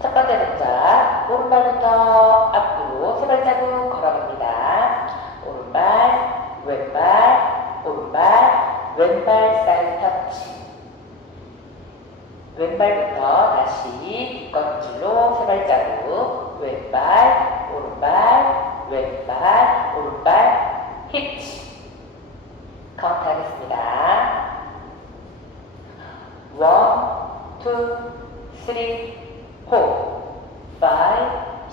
첫 번째 동작, 오른발부터 앞으로 세 발자국 걸어갑니다. 오른발, 왼발, 오른발, 왼발 사이드 터치. 왼발부터 다시 뒷걸음질로 세 발자국, 왼발, 오른발, 왼발, 오른발, 히치. 카운트 하겠습니다. 원, 투, 쓰리, 포,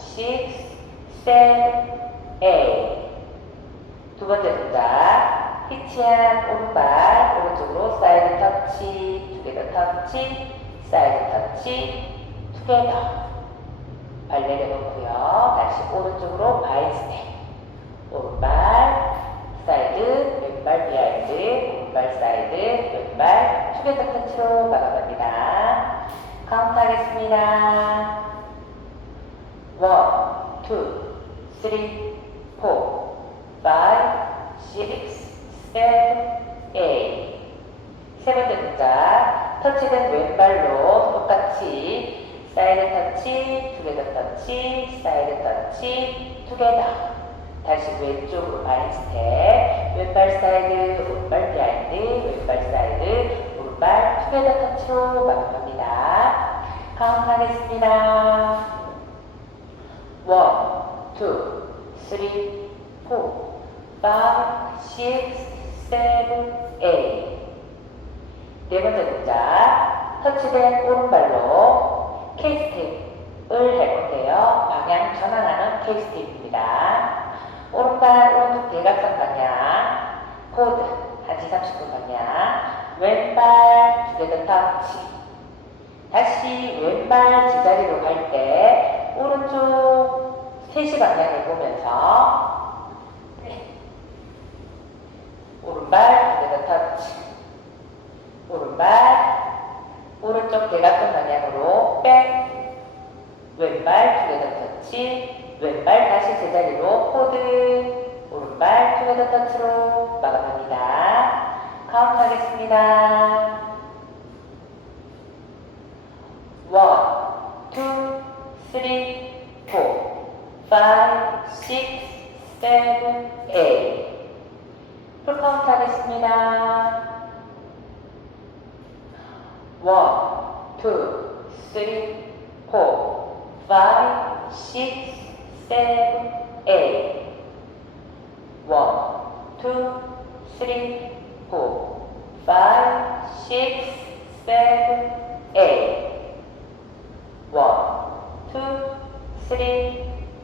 식스, 세븐, 에잇. 두 번째 동작. 히치한 오른발, 오른쪽으로 사이드 터치, 투게더 터치, 사이드 터치, 투게더. 발 내려놓고요. 다시 오른쪽으로 바이 스텝. 오른발, 사이드, 왼발 비하인드, 오른발 사이드, 왼발 투게더 터치로 마감합니다. 카운트 하겠습니다. 원, 투, 쓰리, 포, 파이브, 식스, 세븐, 에잇. 세 번째 동작, 터치된 왼발로 똑같이 사이드 터치, 투게더 터치, 사이드 터치, 투게더. 다시 왼쪽으로 바인 스텝, 왼발 사이드, 오른발 비하인드, 왼발 사이드, 오른발 투게더 터치로 마감합니다. 카운트 하겠습니다. 원, 투, 쓰리, 포, 파이브, 식스, 세븐, 에잇. 네 번째 동작, 터치된 오른발로 K스텝을 할 건데요. 방향 전환하는 K스텝입니다. 오른발 오른쪽 대각선 방향, 코드 1시 30분 방향, 왼발 두개더 터치. 다시 왼발 제자리로 갈 때 오른쪽 3시 방향을 보면서. 네. 오른발 두개더 터치. 오른발 오른쪽 대각선 방향으로 백. 왼발 투게더 터치. 왼발 다시 제자리로 코드. 오른발 투게더 터치로 마감합니다. 카운트 하겠습니다 5, 6, 7, 8. 풀카운트 하겠습니다. 1, 2, 3, 4, 5, 6, 7, 8. 1, 2, 3, 4, 5, 6, 7, 8. 1, 2, 3, 4.